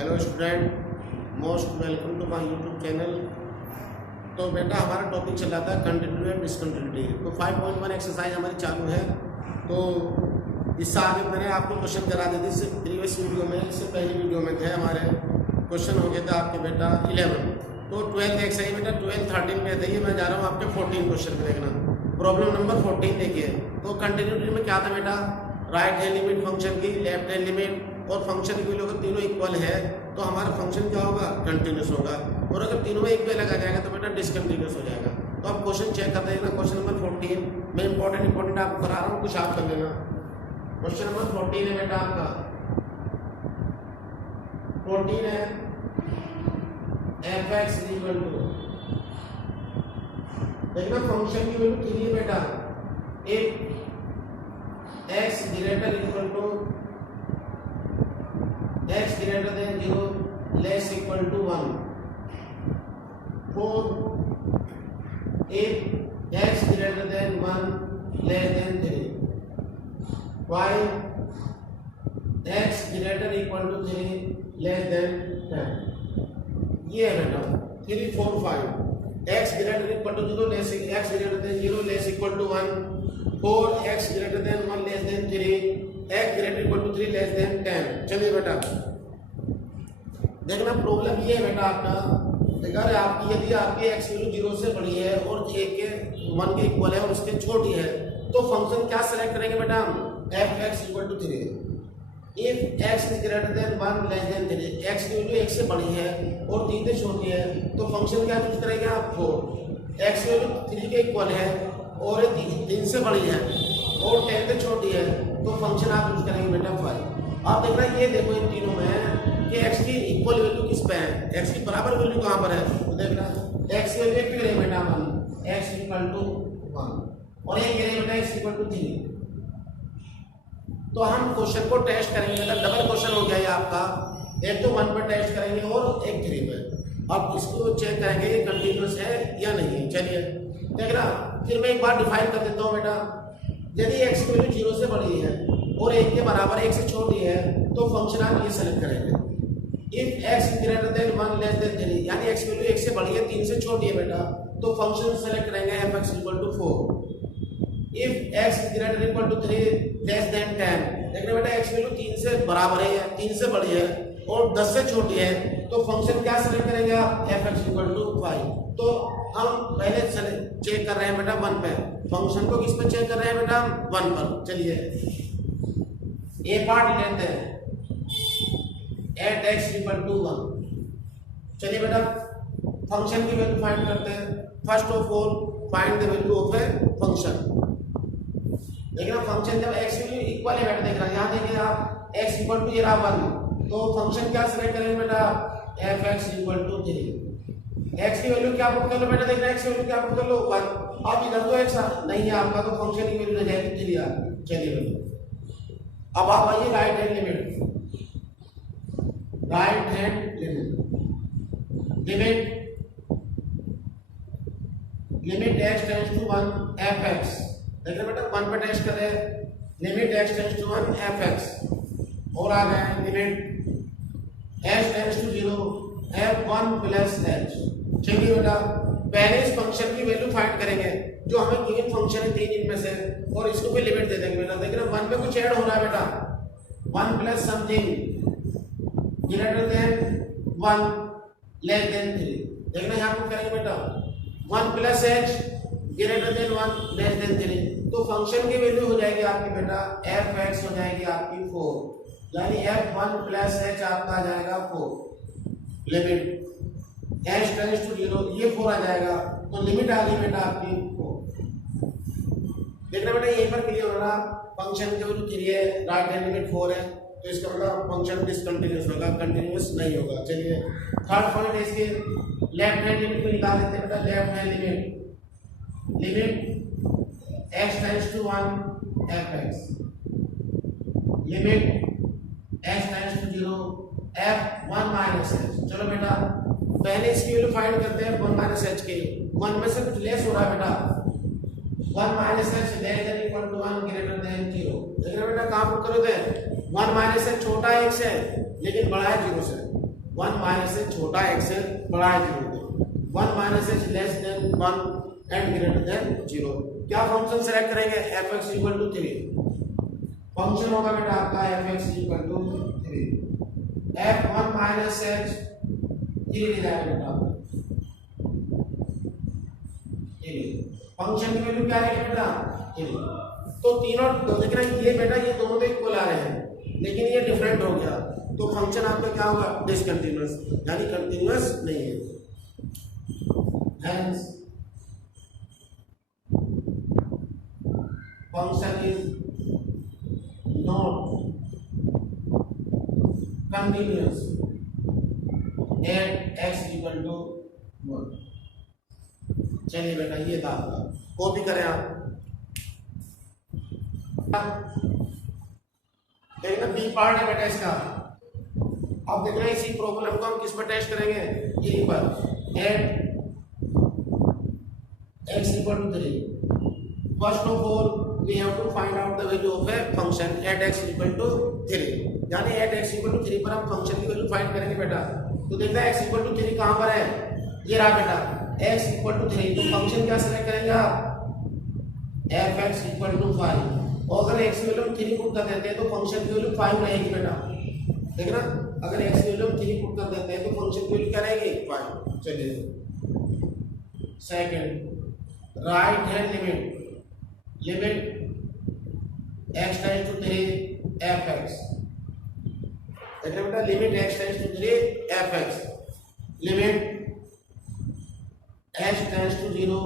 Hello student, most welcome to my YouTube channel. तो बेटा हमारा टॉपिक चल रहा था कंटिन्यूटी एंड डिसकंटिन्यूटी। तो 5.1 एक्सरसाइज हमारी चालू है। तो इससे आगे मैंने आपको क्वेश्चन करा दिए थे इससे प्रीवियस वीडियो में, इससे पहली वीडियो में थे हमारे क्वेश्चन हो गया था आपके बेटा 11। तो 12 एक्सरसाइज बेटा 12 13 पे थे, ये मैं जा रहा हूँ आपके 14 क्वेश्चन पे देखना। प्रॉब्लम नंबर 14 देखिए। तो कंटिन्यूटी में क्या था बेटा, राइट हैंड लिमिट फंक्शन की, लेफ्ट हैंड लिमिट और फंक्शन की वैल्यू अगर तीनों इक्वल है तो हमारा फंक्शन क्या होगा, कंटिन्यूस होगा। और अगर तीनों में इक्वल लगा जाएगा तो बेटा डिसकंटिन्यूस हो जाएगा। तो आप क्वेश्चन चेक करते हैं ना। क्वेश्चन नंबर 14 मैं इंपॉर्टेंट आपको करा रहा हूँ, कुछ आप कर लेना। क्वेश्चन नंबर 14 है बेटा आपका 14 है f(x) देखना फंक्शन की वैल्यू 3 है बेटा। if x greater equal to x greater than 0 less equal to 1 for if x greater than 1 less than 3 while x greater equal to 3 less than 10। ये है बेटा 3 4 5 x greater equal to 0 less x greater than 0 less equal to 1 4 x greater than 1 less than 3 x greater equal to 3 less than 10। चलिए बेटा देखना problem ये है बेटा आपका, अगर आपकी यदि आपकी x वैल्यू 0 से बड़ी है और 1 के इक्वल है और उसके छोटी है तो फंक्शन क्या सेलेक्ट करेंगे बेटा हम, f(x) = 3। if x is greater than 1 less than 3 x की वैल्यू 1 से बड़ी है और 3 से छोटी है तो फंक्शन क्या चूज करेंगे आप, 4। x की वैल्यू 3 के इक्वल है और 3 से बड़ी है और 10 से छोटी है तो फंक्शन आप यूज करेंगे बेटा 5। आप देख रहे हैं ये देखो इन तीनों में कि x की इक्वल वैल्यू किस पे है, x की बराबर वैल्यू कहां पर है। तो देख रहा है x की वैल्यू एक करेंगे बेटा हम x = 1 और ये करेंगे बेटा x = 3। तो हम क्वेश्चन को टेस्ट करेंगे बेटा, डबल क्वेश्चन हो गया ये आपका, एक तो 1 पर टेस्ट करेंगे और एक 3 पे। अब इसको चेक करेंगे ये कंटिन्यूअस है या नहीं। चलिए देख रहा, फिर मैं एक बार डिफाइन कर देता हूँ बेटा। यदि x की वैल्यू 0 से बड़ी है और 1 के बराबर 1 से छोटी है तो फंक्शन आप ये सेलेक्ट करेंगे। if x greater than 1 less than 3 यानी x की वैल्यू 1 से बड़ी है 3 से छोटी है बेटा तो फंक्शन सेलेक्ट करेंगे f(x) = 4। if x greater equal to 3 less than 10 देखना बेटा x वैल्यू 3 से बराबर है या 3 से बड़ी है और 10 से छोटी है तो फंक्शन क्या सेलेक्ट करेंगे आप, f(x) = 5। तो हम पहले चेक कर रहे हैं बेटा 1 पे, फंक्शन को किस पे चेक कर रहे हैं बेटा, 1 पर। चलिए ए पार्ट लेते हैं at x = 1। चलिए बेटा फंक्शन की वैल्यू फाइंड करते हैं। First of all find the value of a function. देखना फंक्शन जब x वैल्यू इक्वल है बेटा, देख रहा यहाँ देखिए आप x = 1 तो फंक्शन क्या सेलेक्ट करेंगे बेटा, f(x) = 3। x की वैल्यू क्या पुट कर लो बेटा, देखना x की वैल्यू क्या पुट कर लो 1। अब इधर तो x नहीं है आपका तो फंक्शन की वैल्यू हो जाएगी 3 यार। चलिए अब आप आइए right hand limit limit x tends to 1 f(x) देखिए बेटा 1 पे टेस्ट कर रहे हैं, limit x tends to 1 f(x) और आ गए limit h tends to 0 f(1 + h)। चलिए बेटा पहले इस फंक्शन की वैल्यू फाइंड करेंगे जो हमें गिवन फंक्शन है 3 इनमें से और इसको भी लिमिट दे देंगे बेटा। देख रहे 1 में कुछ ऐड हो रहा है बेटा, 1 + something greater than 1 less than 3 देखना यहाँ पर करेंगे बेटा 1 + h greater than 1 less than 3 तो फंक्शन की वैल्यू हो जाएगी आपकी बेटा f(x) हो जाएगी आपकी 4 यानी f(1 + h) आपका आ जाएगा 4। लिमिट h टेंड्स टू 0 ये 4 आ जाएगा तो लिमिट आ गई बेटा आपकी 4। देखना बेटा यहीं पर क्लियर हो रहा, फंक्शन की वैल्यू 3 है, राइट हैंड लिमिट 4 है तो इसका मतलब फंक्शन डिसकंटिन्यूअस होगा, कंटिन्यूअस नहीं होगा। चलिए थर्ड पॉइंट है इसके लेफ्ट हैंड लिमिट को निकाल लेते हैं बेटा। Left hand limit x tends to 1 f(x) limit x tends to 0 f(1 - h)। चलो बेटा पहले इसकी वैल्यू फाइंड करते हैं 1 - h की। 1 में से कुछ लेस हो रहा है बेटा, 1 - h ≤ 1 greater than 0। देखना बेटा कहाँ पुट करोगे, 1 - h छोटा है 1 से लेकिन बड़ा है 0 से 1 माइनस एच छोटा एक्स से बड़ा है 0 से, 1 minus h less than 1 and greater than 0। क्या फंक्शन सेलेक्ट करेंगे? F x equal to 3। Function होगा बेटा आपका f x equal to 3। F 1 minus h 3 ले जाएगा बेटा। फंक्शन की वैल्यू क्या रहेगी बेटा? 3। तो तीनों देख रहे हैं ये बेटा, ये दोनों तो इक्वल आ रहे हैं लेकिन ये डिफरेंट हो गया, तो फंक्शन आपका क्या होगा? डिसकंटिन्यूअस, यानी कंटिन्यूअस नहीं है। Hence, function is not continuous at x equal to 1। चलिए बेटा ये था आपका, कॉपी करें आप। देखना बी पार्ट है बेटा इसका। अब देख रहे हैं इसी प्रॉब्लम को हम किस पर टेस्ट करेंगे? यहीं पर, eight x equal to 3। First of all, we have to find out the value of a function at x equal to 3। यानी at x equal to 3 पर हम फंक्शन की वैल्यू फाइंड करेंगे बेटा। तो देखना x equal to 3 कहाँ पर है? ये रहा बेटा, x equal to 3। तो फंक्शन क्या सेलेक्ट करेंगे आप? f(x) equal to 5। और अगर x की वैल्यू 3 पुट कर देते हैं तो फंक्शन की वैल्यू 5 रहेगी बेटा। देखना, अगर x की वैल्यू 3 पुट कर देते हैं तो फंक्शन की वैल्यू क्या रहेगी? 5। चलिए second, right hand limit x tends to 3 f(x)। देखिए बेटा, limit x tends to 3 f(x), limit h tends to 0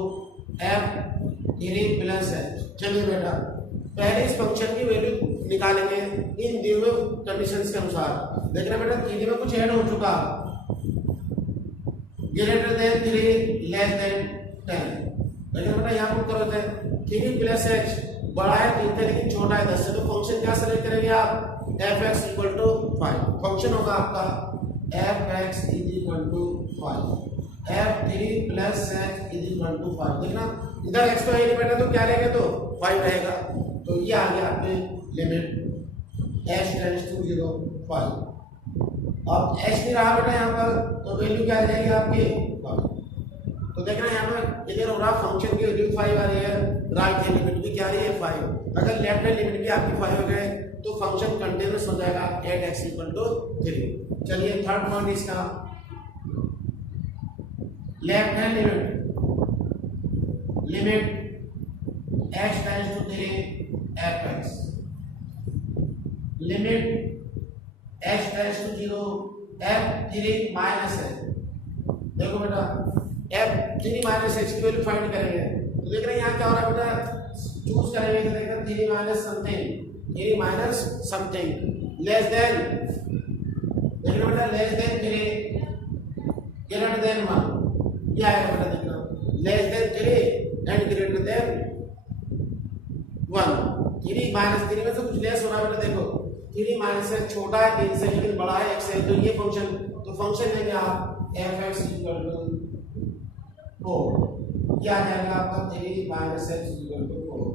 f(3 + h)। चलिए बेटा, पहले इस फंक्शन की वैल्यू निकालेंगे इन दिए कंडीशंस के अनुसार। देखना बेटा, 3 में कुछ ऐड हो चुका, ग्रेटर देन 3 लेस देन 10। लेकिन बेटा यहाँ पर उत्तर होता है 3 + h बड़ा है 3 से लेकिन छोटा है 10 से, तो फंक्शन क्या सेलेक्ट करेंगे आप? f(x) = 5। फंक्शन होगा आपका f(x) = 5, f(3 + h) = 5। देखना इधर x तो है नहीं बेटा, तो क्या रहेगा? तो 5 रहेगा। तो ये आ गया आपके लिमिट h टेंड्स टू 0 5। अब h नहीं रहा बेटा यहाँ पर, तो वैल्यू क्या आ जाएगी आपकी? 5। तो देखना यहाँ पर इधर हो रहा फंक्शन की वैल्यू 5 आ रही है, राइट हैंड लिमिट भी क्या आ रही है? 5। अगर लेफ्ट हैंड लिमिट भी आपकी 5 हो गए तो फंक्शन कंटीन्यूअस हो जाएगा एट x = 3। चलिए थर्ड पॉइंट इसका, left hand limit x tends to 3 f(x), limit x tends to 0 f(3 - h)। देखो बेटा, f(3 - h) की वैल्यू फाइंड करेंगे, तो देख रहे हैं यहाँ क्या हो रहा है बेटा? चूज करेंगे तो देखना 3 - समथिंग लेस देन, देखना बेटा लेस देन 3 ग्रेटर देन 1। ये आएगा बेटा, देखना less than 3 and greater then 1। 3 - 3 में से कुछ लेस हो रहा है बेटा। देखो 3 - h छोटा है 3 से लेकिन बड़ा है x से, तो ये फंक्शन, तो फंक्शन लेंगे आप f(x) = 4। क्या आ जाएगा आपका? 3 - h = 4।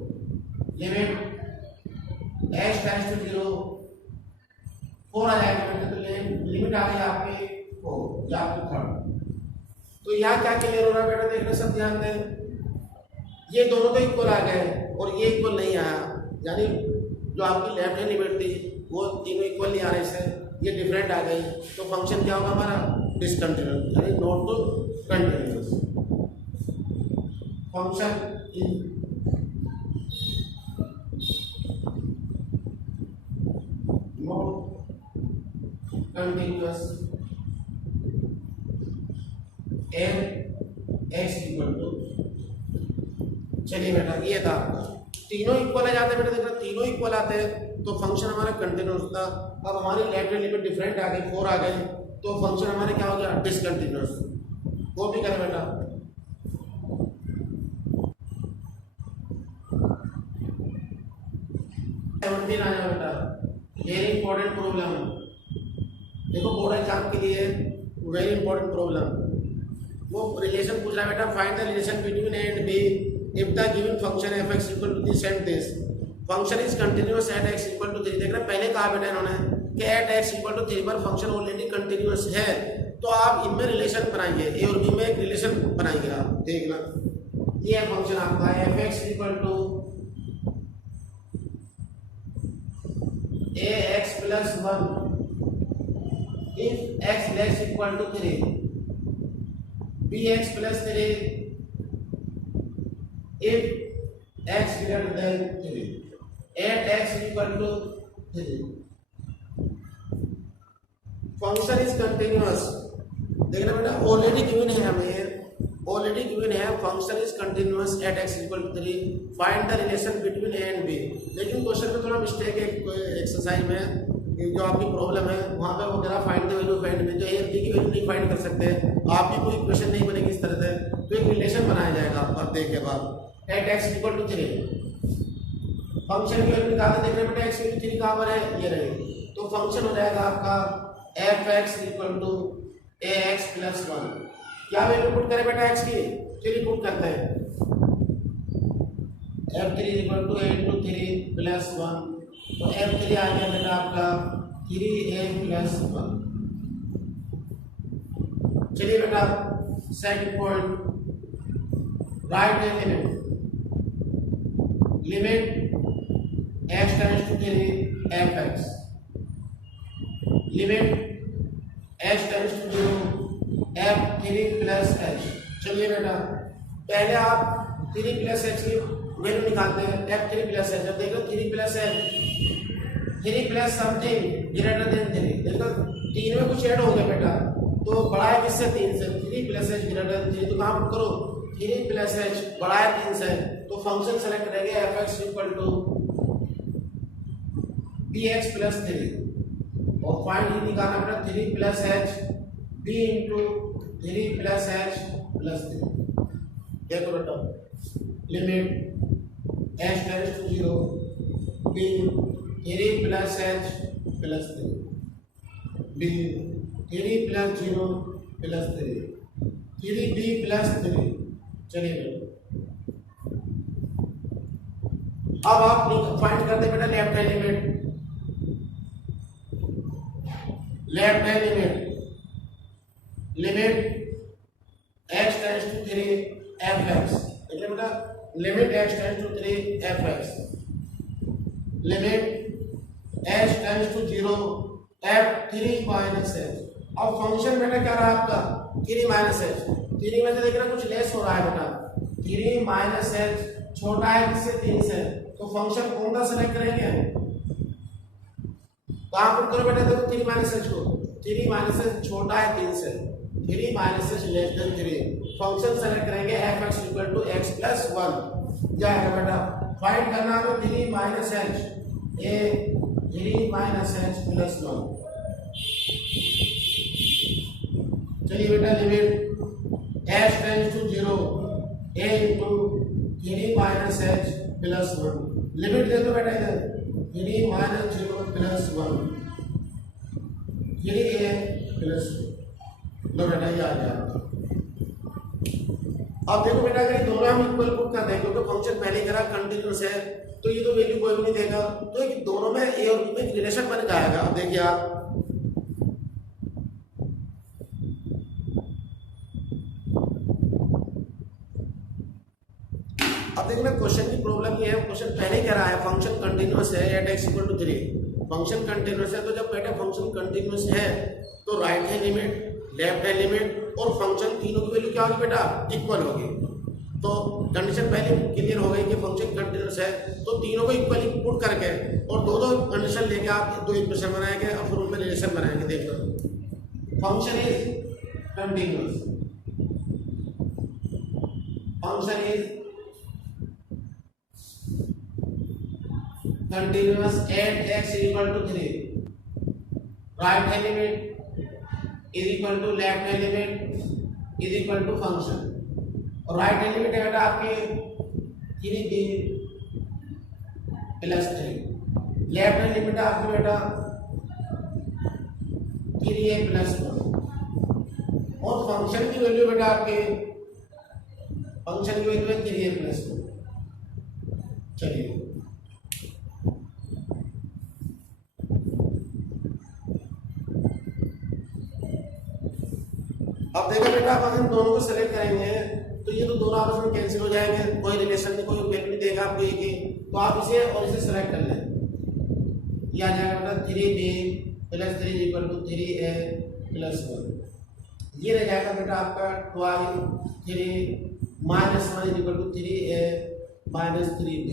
Limit h tends to 0 4 आ जाएगा बेटा, तो लिमिट आ गई आपकी 4, या आपकी थर्ड। तो यहाँ क्या क्लियर हो रहा है बेटा? देखना सब ध्यान दें, ये दोनों तो इक्वल आ गए और ये इक्वल नहीं आया, यानी जो आपकी लेफ्ट हैंड लिमिट थी वो तीनों इक्वल नहीं आ रहे से, ये डिफरेंट आ गई। तो फंक्शन क्या होगा हमारा? डिसकंटिन्यूअस, यानी not to continuous. Function is not continuous at x = चलिए बेटा, ये था आपका, तीनों इक्वल आ जाते हैं बेटा। देखना तीनों इक्वल आते हैं तो फंक्शन हमारा कंटिन्यूअस था। अब हमारी लेफ्ट हैंड लिमिट डिफरेंट आ गई, 4 आ गई, तो फंक्शन हमारे क्या हो गया? डिसकंटिन्यूअस। वो भी करें बेटा, 17 आया बेटा, वेरी इंपॉर्टेंट प्रॉब्लम। देखो बोर्ड एग्जाम के लिए वेरी इंपॉर्टेंट प्रॉब्लम। वो रिलेशन पूछ रहा है बेटा, find the relation between a and b if the given function f(x) = this and this. Function is continuous at x equal to 3। देख रहे पहले कहा बेटा इन्होंने कि एट एक्स इक्वल टू 3 पर फंक्शन ऑलरेडी कंटिन्यूअस है, तो आप इनमें रिलेशन बनाइए, ए और बी में एक रिलेशन बनाइए। आप देखना ये है फंक्शन आपका f x equal to a x plus 1 if x less equal to 3, b x plus 3 if x greater than 3, at x equal to 3। Function is continuous. देखना बेटा ऑलरेडी गिवन है, हमें ऑलरेडी गिवन है function is continuous at x equal to 3, find the relation between a and b. लेकिन question में थोड़ा mistake है, exercise में जो आपकी प्रॉब्लम है वहाँ पे वगैरह फाइंड द वैल्यू फाइंड में जो ए बी की वैल्यू नहीं फाइंड कर सकते, आप भी कोई इक्वेशन नहीं बनेगी इस तरह से, तो एक रिलेशन बनाया जाएगा आप देखिए बाद at x equal to 3 function की वैल्यू निकालते। देख रहे बेटा एक्स की 3 कहाँ पर है, ये रही, तो फंक्शन हो जाएगा आपका f x equal to a x plus 1। क्या वैल्यू पुट करें बेटा एक्स की, 3 पुट करते हैं, f3 इक्वल टू 8 प्लस 1, तो f3 आ गया बेटा आपका 3a प्लस 1। चलिए बेटा सेकंड पॉइंट, राइट है limit x tends to 3 fx, limit h tends to 0 f3 plus h। चलिए बेटा पहले आप 3 प्लस h की वैल्यू निकालते हैं, f3 प्लस h। अब देखो 3 plus h, 3 plus something greater than 3, देखो 3 में कुछ ऐड हो गया बेटा, तो बड़ा है किससे, 3 से, 3 प्लस h ग्रेटर देन 3, तो कहाँ पुट करो 3 प्लस h बड़ा है 3 से, तो फंक्शन सेलेक्ट करेंगे fx equal to bx plus 3, और फाइंड ये निकालना बेटा 3 plus h b into 3 plus h plus 3। देखो बेटा limit h tends to 0 b 3 plus h plus 3, b 3 plus 0 plus 3, 3b plus 3। चलिए बेटा अब आप फाइंड करते बेटा left hand limit, left hand limit x tends to 3 fx। देखिए बेटा limit x tends to 3 fx, limit h tends to 0 f3 minus h। अब function बेटा क्या रहा आपका 3 माइनस h, 3 में से देखना कुछ लेस हो रहा है बेटा, 3 माइनस h छोटा है किससे, 3 से, तो फंक्शन कौन सा सेलेक्ट करेंगे, कहाँ पुट करो बेटा, देखो 3 माइनस h को, 3 माइनस h छोटा है 3 से, 3 minus h less than 3, function select करेंगे F x equal to X plus 1। जाएगा बेटा फाइंड करना है 3 minus h, A 3 minus h plus 1। चलिए बेटा limit h tends to 0 a into 3 minus h plus 1, limit दे दो बेटा इधर 3 माइनस 0 प्लस 1, 3a प्लस 2। लो बेटा ये आ गया। अब देखो बेटा अगर दोनों हम इक्वल पुट कर दें, क्योंकि फंक्शन पहले करा कंटिन्यूअस है, तो ये तो वैल्यू कोई भी नहीं देगा, तो एक दोनों में ए और बी में रिलेशन बन जाएगा। अब देखिए आप देखना क्वेश्चन की प्रॉब्लम ये है, क्वेश्चन पहले कह रहा है फंक्शन कंटिन्यूअस है at x equal to 3, function continuous है, तो जब बेटा फंक्शन कंटिन्यूअस है तो right hand limit left hand limit और फंक्शन तीनों की वैल्यू क्या होगी बेटा, इक्वल होगी। तो कंडीशन पहले क्लियर हो गई कि फंक्शन कंटिन्यूअस है, तो तीनों को इक्वल पुट करके और दो दो कंडीशन लेके आप दो इक्वेशन बनाएंगे और फिर उनमें रिलेशन बनाएंगे। देखो function is continuous, function is continuous at x equal to 3, right hand limit is equal to left hand limit is equal to function, और right hand limit है बेटा आपके 3b plus 3, left hand limit है आपके बेटा 3a plus 1, और function की value बेटा आपके फंक्शन की वैल्यू है 3a प्लस 1। चलिए अब देखो बेटा, अब हम दोनों को सेलेक्ट करेंगे तो ये तो दोनों आपस में कैंसिल हो जाएंगे, कोई रिलेशन नहीं, कोई वैल्यू नहीं देगा आपको एक ही, तो आप इसे और इसे सेलेक्ट कर लें। ये आ जाएगा बेटा 3b plus 3 equal to 3a plus 1। ये रह जाएगा बेटा आपका 3 minus 1 equal to 3a minus 3b।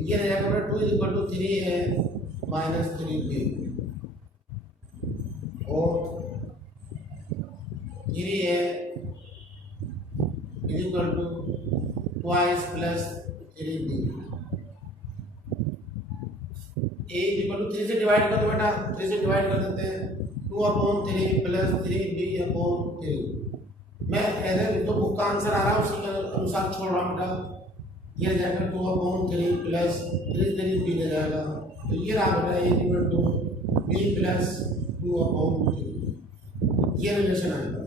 ये रह जाएगा बेटा 2 equal to 3a minus 3b और 3a equal to twice plus 3b। a equal to 3 से डिवाइड कर दो बेटा, 3 से डिवाइड कर देते हैं, 2/3 प्लस 3b/3। मैं ऐसे तो बुक का आंसर आ रहा है उसी के अनुसार छोड़ रहा हूँ बेटा। ये रह जाएगा 2/3 प्लस 3b रह जाएगा, तो ये रहा बेटा a equal to b plus 2/3। ये रिलेशन आएगा।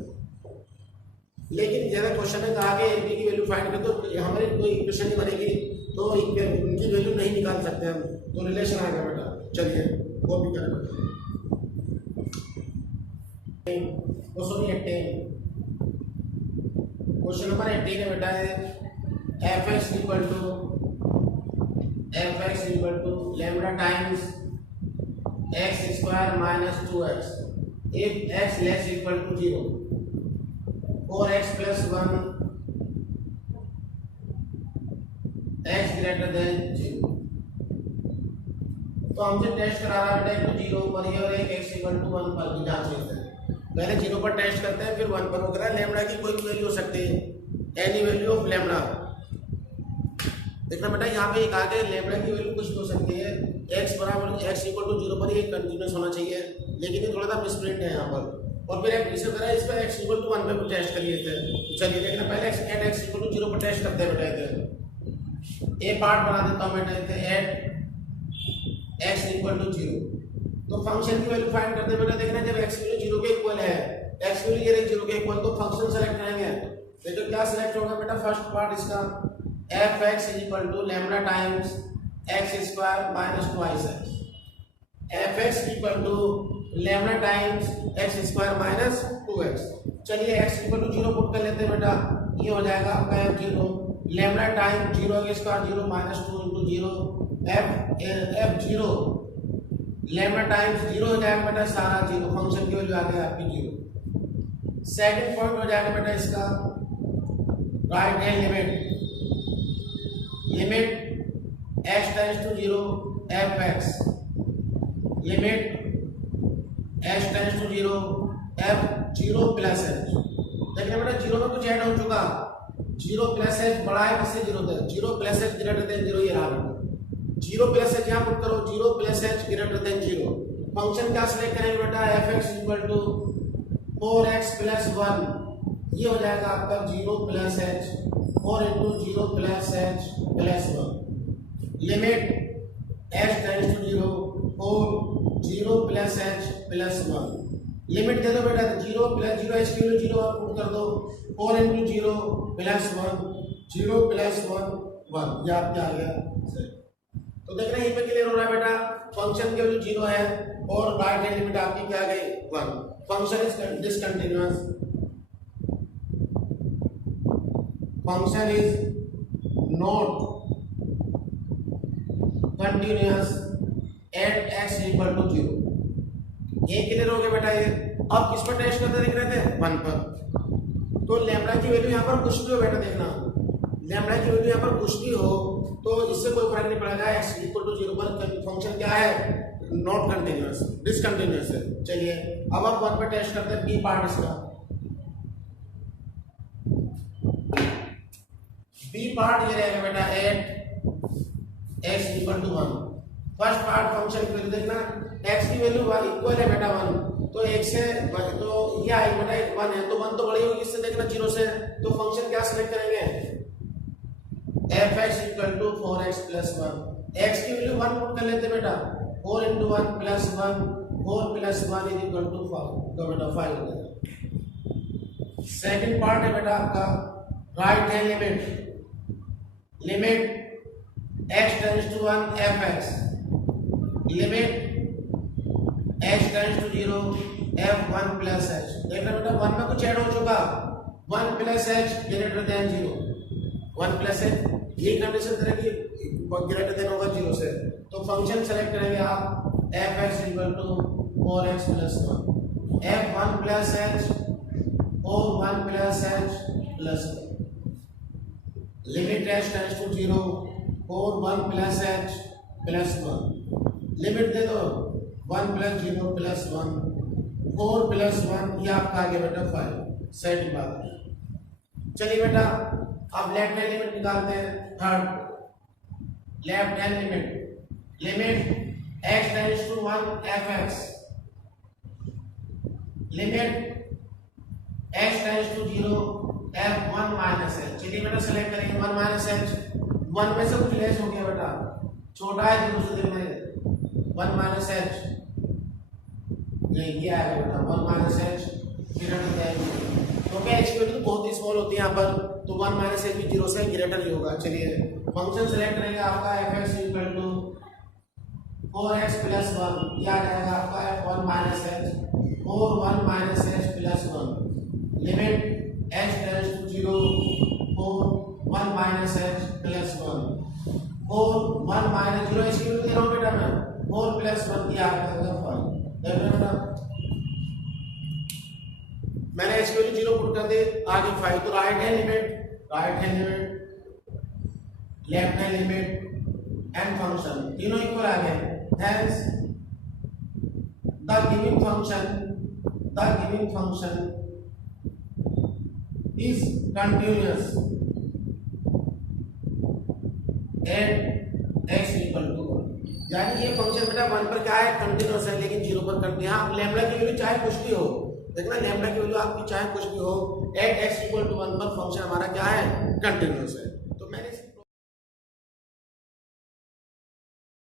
लेकिन जैसा क्वेश्चन में कहा कि ab की वैल्यू फाइंड कर, तो हमारी कोई इक्वेशन नहीं बनेगी, तो उनकी वैल्यू नहीं निकाल सकते हम, तो रिलेशन आएगा बेटा। चलिए वो भी करें बेटा। क्वेश्चन नंबर 18 है बेटा, fx equal to lambda times x square minus 2x if x less equal to 0 और x plus 1 x greater than 0। तो हमसे टेस्ट करा रहा है बेटा, एक तो 0 पर ही और एक x इक्वल टू 1 पर भी जांच लेते हैं। पहले 0 पर टेस्ट करते हैं, फिर 1 पर वो करा। लैम्डा की कोई भी वैल्यू हो सकती है, एनी वैल्यू ऑफ लैम्डा। देखना बेटा, यहाँ पे एक आगे लैम्डा की वैल्यू कुछ हो सकती है, x बराबर x इक्वल टू 0 पर ही कंटिन्यूस होना चाहिए, लेकिन ये थोड़ा सा मिसप्रिंट है यहाँ पर। और फिर एक इसी तरह इसका x इक्वल टू 1 पे भी टेस्ट कर लेते हैं। तो चलिए देखना, पहले x इक्वल टू 0 पर टेस्ट करते हैं बेटा। ए पार्ट बना देता हूँ बेटा, एट x इक्वल टू 0। तो फंक्शन की वैल्यू फाइंड करते हैं बेटा। देखना, जब x वैल्यू 0 के इक्वल है, x वैल्यू ये 0 के इक्वल, तो फंक्शन सेलेक्ट करेंगे। देखो क्या सेलेक्ट होगा बेटा, फर्स्ट पार्ट इसका fx equal to lambda times x square minus twice x। fx equal to lambda times x square minus 2x। चलिए x इक्वल टू 0 पुट कर लेते हैं बेटा। ये हो जाएगा आपका f0 लैम्डा टाइम 0 के square 0 minus 2 into 0 f0 lambda times 0 हो जाएगा बेटा, सारा 0, फंक्शन की वैल्यू आ गई आपकी 0। सेकंड पॉइंट हो जाएगा बेटा इसका right hand limit x tends to 0 fx limit x tends to 0 f0 plus h। देखिए बेटा 0 में कुछ ऐड हो चुका, 0 प्लस h बड़ा है किससे 0 तक, 0 प्लस h ग्रेटर देन 0। ये रहा बेटा 0 प्लस h, यहाँ पुट करो 0 plus h greater than 0। Function क्या सिलेक्ट करेंगे बेटा, fx equal to 4x plus 1। ये हो जाएगा आपका 0 plus h 4 into 0 plus h plus 1। Limit h tends to 0 4 0 plus h plus 1। Limit दे दो बेटा, 0 प्लस 0 h की वैल्यू 0 आप पुट कर दो, 4 इंटू 0 प्लस 1 0 प्लस 1 1। ये आपका आ गया सही। तो देखना यहीं पे क्लियर हो रहा है बेटा, फंक्शन की वैल्यू 0 है और राइट हैंड लिमिट आपकी क्या आ गई 1। Function is discontinuous, function is not continuous at x equal to 0। ये क्लियर हो गया बेटा। ये अब किस पर टेस्ट करते दिख रहे थे, 1 पर। तो लैम्डा की वैल्यू यहाँ पर कुछ भी हो बेटा, देखना लैम्डा की वैल्यू यहाँ पर कुछ भी हो तो इससे कोई फर्क नहीं पड़ेगा। x इक्वल टू 0 पर फंक्शन क्या है, नॉट कंटीन्यूअस, डिसकंटीन्यूअस है। चलिए अब आप 1 पर टेस्ट करते हैं बी पार्ट इसका। बी पार्ट ये रहेगा बेटा at x equal to 1। First part function की वैल्यू देखना, x की वैल्यू इक्वल है बेटा 1, तो 1 से तो ये आई बेटा 1 है, तो 1 तो बड़ी होगी इससे, देखना 0 से। तो फंक्शन क्या सिलेक्ट करेंगे, fx equal to 4x plus 1। x की वैल्यू 1 पुट कर लेते बेटा, 4 into 1 plus 1 4 plus 1 is equal to 5। तो बेटा 5 हो जाएगा। सेकंड पार्ट है बेटा आपका right hand limit x tends to 1 fx limit h tends to 0 f 1 plus h। देखना बेटा 1 में कुछ ऐड हो चुका, 1 plus h greater than 0, 1 plus h ये कंडीशन करेगी ग्रेटर देन होगा 0 से। तो फंक्शन सेलेक्ट करेंगे आप f(x) = 4x + 1, f1 plus h और 1 plus h plus 1, limit h tends to 0 और 1 प्लस h प्लस 1, लिमिट दे दो 1 प्लस 0 प्लस 1, 4 प्लस 1 ये आपका आ गया बेटा 5। सेट बात है। चलिए बेटा अब लेफ्ट हैंड लिमिट निकालते हैं। Third left hand limit x tends to 1 f(x), limit x tends to 0 f1 minus h। चलिए बेटा सेलेक्ट करेंगे 1 माइनस h, 1 में से कुछ लेस हो गया बेटा, छोटा है 0 से देखना 1 माइनस h, ये आएगा बेटा 1 माइनस h ग्रेटर देन, क्योंकि h की वैल्यू बहुत ही स्मॉल होती है यहाँ पर, तो 1 माइनस h भी 0 से ग्रेटर ही होगा। चलिए फंक्शन सेलेक्ट करेंगे आपका f(x) = 4x + 1, ये आ जाएगा आपका f1 माइनस h और 1 minus h plus 1, limit h tends to 0 और 1 माइनस h प्लस 1 और 1 माइनस 0 इसकी वैल्यू दे रहा हूँ बेटा मैं, 4 प्लस 1 ये आपका 5। देखना बेटा मैंने h की वैल्यू 0 पुट कर दी, आगे 5। तो right hand limit left hand limit and function तीनों इक्वल आ गए। Hence the given function is continuous at x = 1। यानी ये फंक्शन बेटा 1 पर क्या है, कंटिन्यूअस है, लेकिन 0 पर कंटिन्यूअस। यहाँ लैम्बडा की वैल्यू चाहे कुछ भी हो, देखना लैम्बडा की वैल्यू आपकी चाहे कुछ भी हो, at x = 1 पर फंक्शन हमारा क्या है, कंटिन्यूअस है।